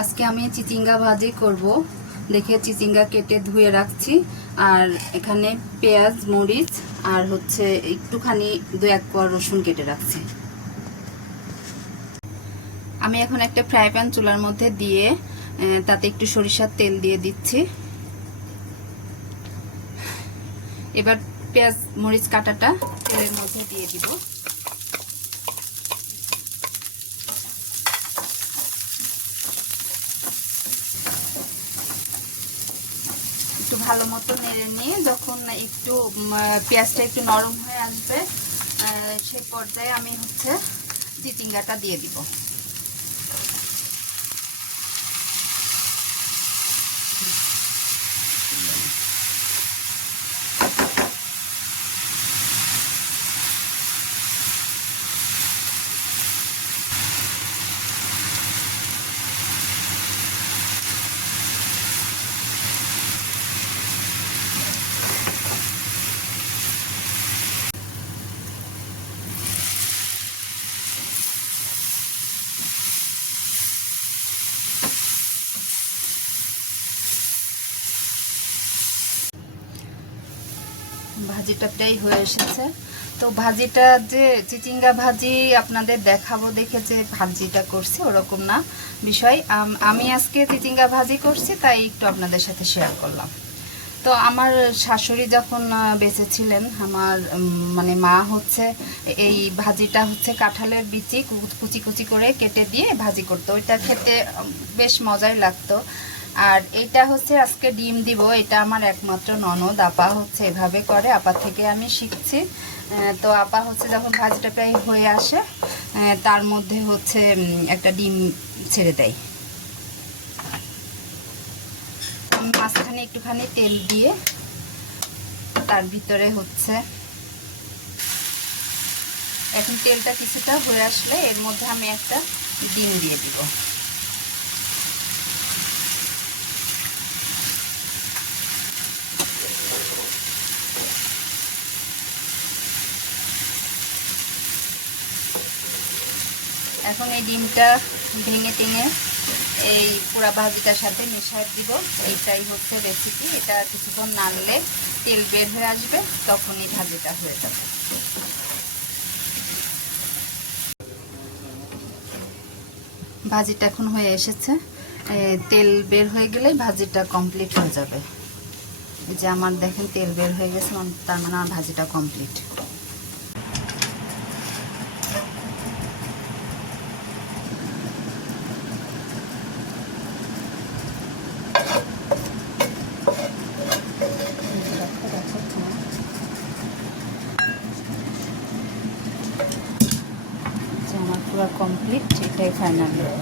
আজকে আমি চিচিঙ্গা ভাজি করব। দেখে চিচিঙ্গা কেটে ধুয়ে রাখছি। আর এখানে পেঁয়াজ, মরিচ আর হচ্ছে একটুখানি 2-1 কোয়া রসুন কেটে রাখছি। আমি এখন একটা ফ্রাই প্যান চুলার মধ্যে দিয়ে তাতে একটু সরিষার তেল দিয়ে দিচ্ছি। এবার পেঁয়াজ মরিচ কাটাটা তেলের মধ্যে দিয়ে দিব। একটু ভালো মতো নেড়ে নিয়ে যখন একটু পেঁয়াজটা একটু নরম হয়ে আসবে সেই পর্যায়ে আমি হচ্ছে চিচিঙ্গাটা দিয়ে দিব। ভাজিটা প্রায় হয়ে এসেছে। তো ভাজিটা যে চিচিঙ্গা ভাজি আপনাদের দেখাবো দেখে যে ভাজিটা করছি ওরকম না বিষয়। আমি আজকে চিচিঙ্গা ভাজি করছি তাই একটু আপনাদের সাথে শেয়ার করলাম। তো আমার শাশুড়ি যখন বেঁচে ছিলেন, আমার মানে মা হচ্ছে এই ভাজিটা হচ্ছে কাঁঠালের বিচি কুচি কুচি করে কেটে দিয়ে ভাজি করতো। ওইটা খেতে বেশ মজাই লাগতো। আর এটা হচ্ছে আজকে ডিম দিব। এটা আমার একমাত্র ননদ, আপা হচ্ছে এভাবে করে, আপা থেকে আমি শিখছি। তো আপা হচ্ছে যখন ভাজিটা প্রায় হয়ে আসে তার মধ্যে হচ্ছে একটা ডিম ছেড়ে দেয়। মাঝখানে একটুখানি তেল দিয়ে তার ভিতরে হচ্ছে এখন তেলটা কিছুটা হয়ে আসলে এর মধ্যে আমি একটা ডিম দিয়ে দিব। এখন এই ডিমটা ভেঙে টেঙে এই পুরা ভাজিটার সাথে মিশিয়ে দিব। এইটাই হচ্ছে রেসিপি। এটা কিছুক্ষণ নাড়লে তেল বের হয়ে আসবে, তখনই ভাজিটা হয়ে যাবে। ভাজিটা এখন হয়ে এসেছে। তেল বের হয়ে গেলেই ভাজিটা কমপ্লিট হয়ে যাবে। এই যে আমার দেখেন তেল বের হয়ে গেছে, তার মানে আমার ভাজিটা কমপ্লিট। আমার পুরো কমপ্লিট, এটাই ফাইনাল লুক।